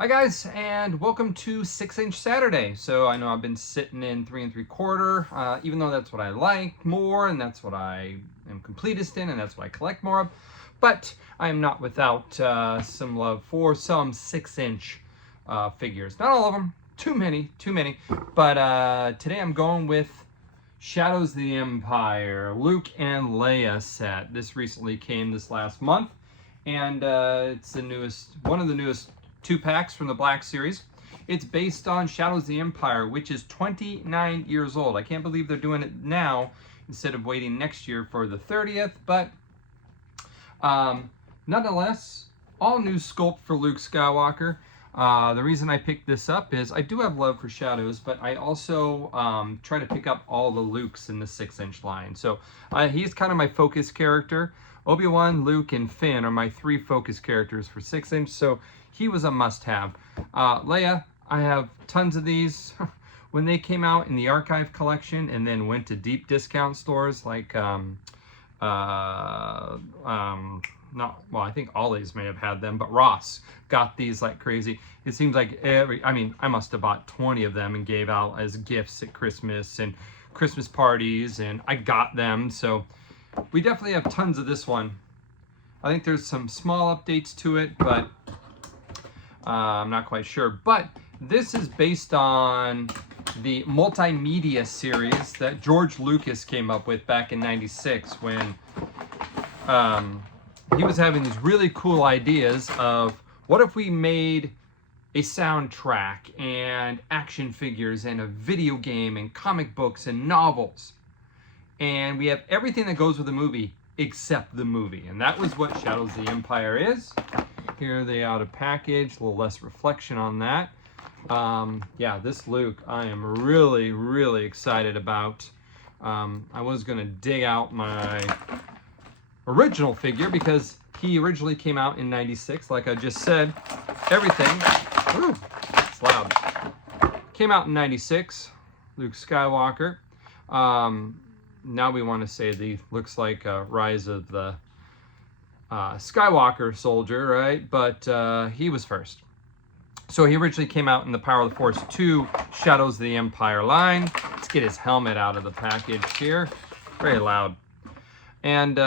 Hi guys, and welcome to 6-inch Saturday. So I know I've been sitting in 3 3/4, even though that's what I like more, and that's what I am completist in, and that's what I collect more of. But I am not without some love for some 6-inch figures. Not all of them, too many. But today I'm going with Shadows of the Empire, Luke and Leia set. This recently came this last month, and it's one of the newest 2-packs from the Black Series. It's based on Shadows of the Empire, which is 29 years old. I can't believe they're doing it now instead of waiting next year for the 30th, but nonetheless, all new sculpt for Luke Skywalker. The reason I picked this up is I do have love for Shadows, but I also try to pick up all the Lukes in the 6-inch line. So he's kind of my focus character. Obi-Wan, Luke, and Finn are my 3 focus characters for 6-inch, so he was a must-have. Leia, I have tons of these. When they came out in the archive collection and then went to deep discount stores like, I think Ollie's may have had them, but Ross got these like crazy. It seems like I must have bought 20 of them and gave out as gifts at Christmas and Christmas parties, and I got them, so we definitely have tons of this one. I think there's some small updates to it, but I'm not quite sure. But this is based on the multimedia series that George Lucas came up with back in '96 when he was having these really cool ideas of what if we made a soundtrack and action figures and a video game and comic books and novels, and we have everything that goes with a movie except the movie. And that was what Shadows of the Empire is. Here they out of package, a little less reflection on that. Yeah, this Luke I am really excited about. I was gonna dig out my original figure because he originally came out in '96, like I just said. Everything, ooh, it's loud, came out in '96, Luke Skywalker. Now we want to say the looks like Rise of the Skywalker soldier, right? But he was first. So he originally came out in the Power of the Force 2 Shadows of the Empire line. Let's get his helmet out of the package here. Very loud. And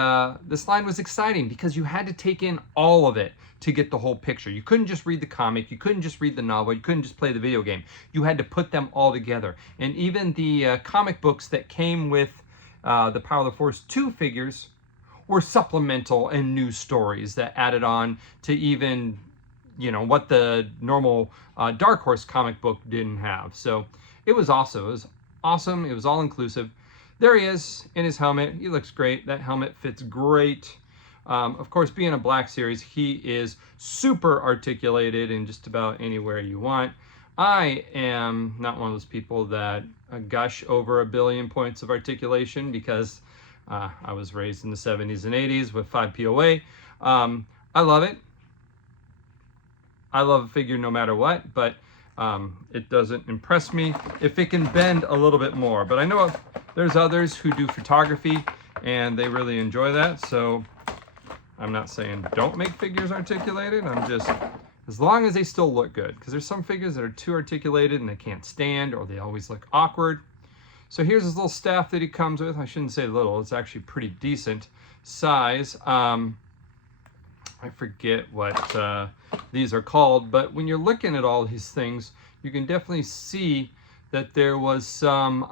this line was exciting because you had to take in all of it to get the whole picture. You couldn't just read the comic, you couldn't just read the novel, you couldn't just play the video game. You had to put them all together. And even the comic books that came with the Power of the Force 2 figures were supplemental and new stories that added on to even, what the normal Dark Horse comic book didn't have. So it was awesome. It was awesome. It was all inclusive. There he is in his helmet. He looks great. That helmet fits great. Of course, being a Black Series, he is super articulated in just about anywhere you want. I am not one of those people that gush over a billion points of articulation because I was raised in the 70s and 80s with 5 POA. I love it. I love a figure no matter what, but it doesn't impress me if it can bend a little bit more. But I know there's others who do photography and they really enjoy that, so I'm not saying don't make figures articulated. I'm just, as long as they still look good, because there's some figures that are too articulated and they can't stand, or they always look awkward. So here's his little staff that he comes with. I shouldn't say little, it's actually pretty decent size. I forget what these are called, but when you're looking at all these things, you can definitely see that there was some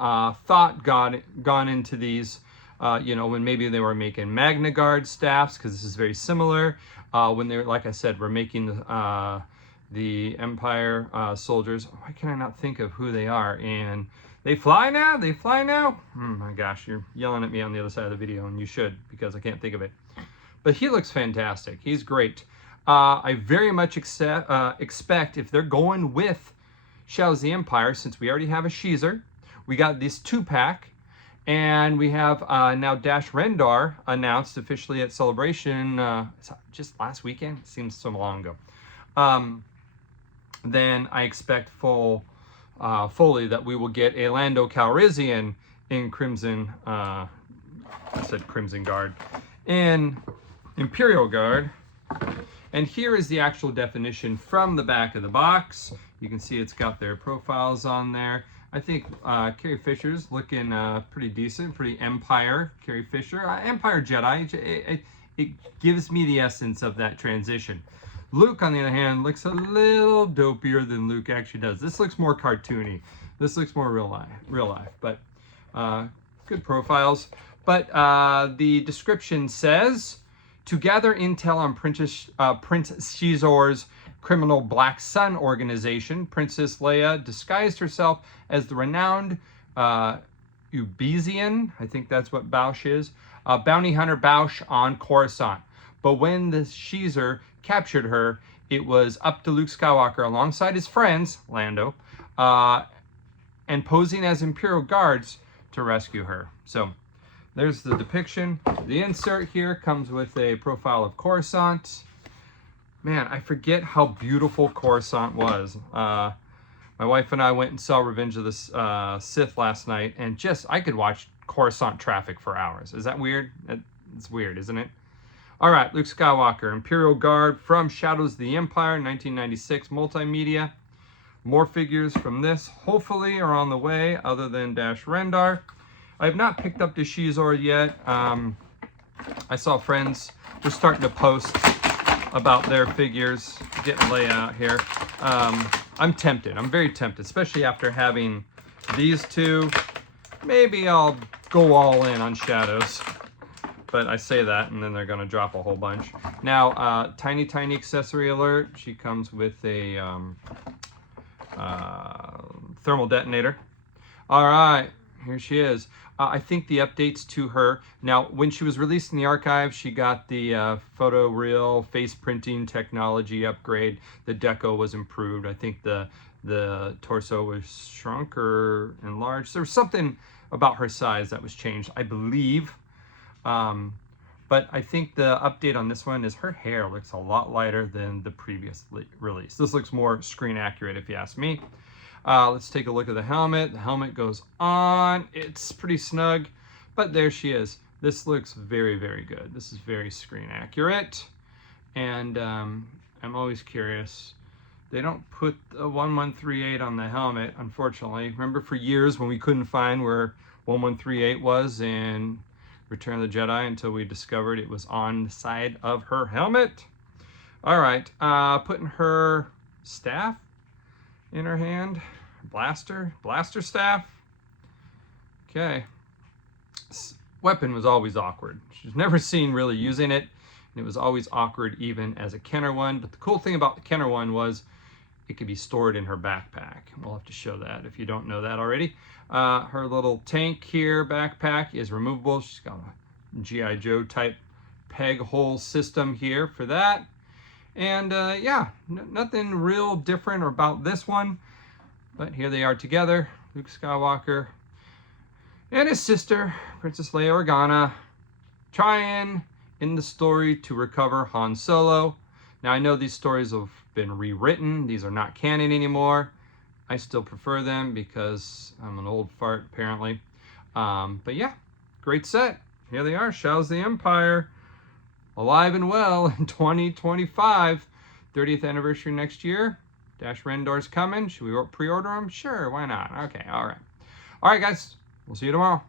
thought gone into these, when maybe they were making Magna Guard staffs, because this is very similar. When they were, like I said, we're making the Empire soldiers. Why can I not think of who they are? And they fly now? They fly now? Oh my gosh, you're yelling at me on the other side of the video, and you should, because I can't think of it. But he looks fantastic. He's great. I very much expect, if they're going with Shadows of the Empire, since we already have a Sheezer, we got this 2-pack, and we have now Dash Rendar announced officially at Celebration just last weekend. It seems so long ago. Then I expect fully that we will get a Lando Calrissian in Crimson, I said Crimson Guard, in Imperial Guard, And here is the actual definition from the back of the box. You can see it's got their profiles on there. I think Carrie Fisher's looking pretty decent, pretty Empire Carrie Fisher. Empire Jedi, it gives me the essence of that transition. Luke, on the other hand, looks a little dopier than Luke actually does. This looks more cartoony. This looks more real life, but good profiles. But the description says, to gather intel on Prince Shizor's criminal Black Sun organization, Princess Leia disguised herself as the renowned Ubezian, I think that's what Boushh is, bounty hunter Boushh on Coruscant. But when the Shizor captured her, it was up to Luke Skywalker alongside his friends, Lando, and posing as Imperial guards to rescue her. So there's the depiction. The insert here comes with a profile of Coruscant. Man, I forget how beautiful Coruscant was. My wife and I went and saw Revenge of the Sith last night, and I could watch Coruscant traffic for hours. Is that weird? It's weird, isn't it? All right, Luke Skywalker, Imperial Guard from Shadows of the Empire, 1996 multimedia. More figures from this, hopefully, are on the way, other than Dash Rendar. I have not picked up the Shizor yet. I saw friends were starting to post about their figures, getting layout here. I'm tempted. I'm very tempted, especially after having these two. Maybe I'll go all in on Shadows. But I say that, and then they're going to drop a whole bunch. Now, tiny accessory alert. She comes with a thermal detonator. All right, here she is. I think the updates to her. Now, when she was released in the archive, she got the photoreal face printing technology upgrade. The deco was improved. I think the torso was shrunk or enlarged. There was something about her size that was changed, I believe. But I think the update on this one is her hair looks a lot lighter than the previous release. This looks more screen accurate, if you ask me. Let's take a look at the helmet. The helmet goes on. It's pretty snug, but there she is. This looks very good. This is very screen accurate. And I'm always curious. They don't put a 1138 on the helmet, unfortunately. Remember for years when we couldn't find where 1138 was in Return of the Jedi until we discovered it was on the side of her helmet. All right, putting her staff in her hand, blaster staff. Okay, weapon was always awkward. She's never seen really using it, and it was always awkward even as a Kenner one. But the cool thing about the Kenner one was it could be stored in her backpack. We'll have to show that if you don't know that already. Her little tank here, backpack, is removable. She's got a G.I. Joe type peg hole system here for that. And yeah, nothing real different about this one. But here they are together, Luke Skywalker and his sister, Princess Leia Organa, trying in the story to recover Han Solo. Now I know these stories have been rewritten. These are not canon anymore. I still prefer them because I'm an old fart apparently. But yeah, great set. Here they are, Shadows of the Empire, alive and well in 2025. 30th anniversary next year. Dash Rendar's coming. Should we pre-order them? Sure, why not? Okay, all right. All right, guys. We'll see you tomorrow.